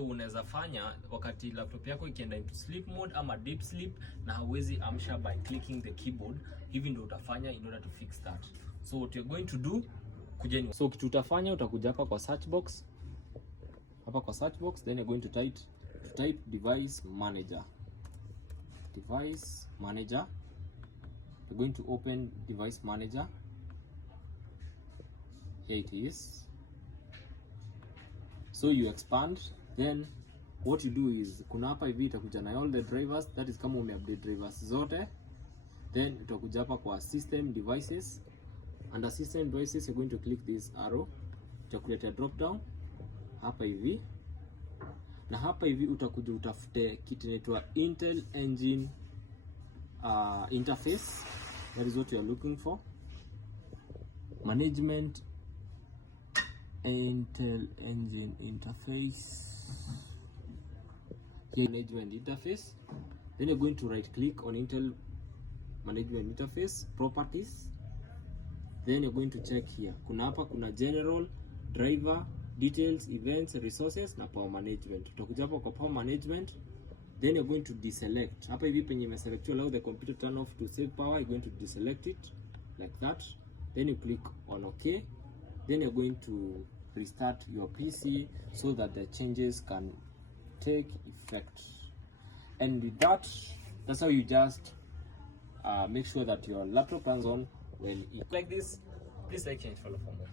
ndo unaweza fanya wakati laptop yako ikienda into sleep mode ama deep sleep na hauwezi amsha by clicking the keyboard. Hivi ndo utafanya in order to fix that. So what you're going to do, kujeni. So kitu utafanya, utakuja hapa kwa search box. Hapa kwa search box, then you're going to type device manager. Device manager. You're going to open device manager. Here it is. So you expand, then what you do is kuna hapa hivi itakuja na all the drivers, that is kama umeupdate drivers zote. Then utakuja hapa kwa system devices. Under system devices you're going to click this arrow. Itakuleta drop down hapa hivi. Na hapa hivi utakuja utafute kitu inaitwa Intel Engine interface. That is what you are looking for. Management Intel Engine interface. Here, management interface. Then you're going to right click on Intel management interface properties. Then you're going to check here. Kuna hapa kuna general, driver, details, events, resources na power management. Utakuja hapa kwa power management. Then you're going to deselect. Hapa hivi penye imeselect allow the computer turn off to save power, you're going to deselect it like that. Then you click on OK. Then you're going to restart your PC so that the changes can take effect. And with that's how you just make sure that your laptop runs on when it like this. Please like, change, follow for more.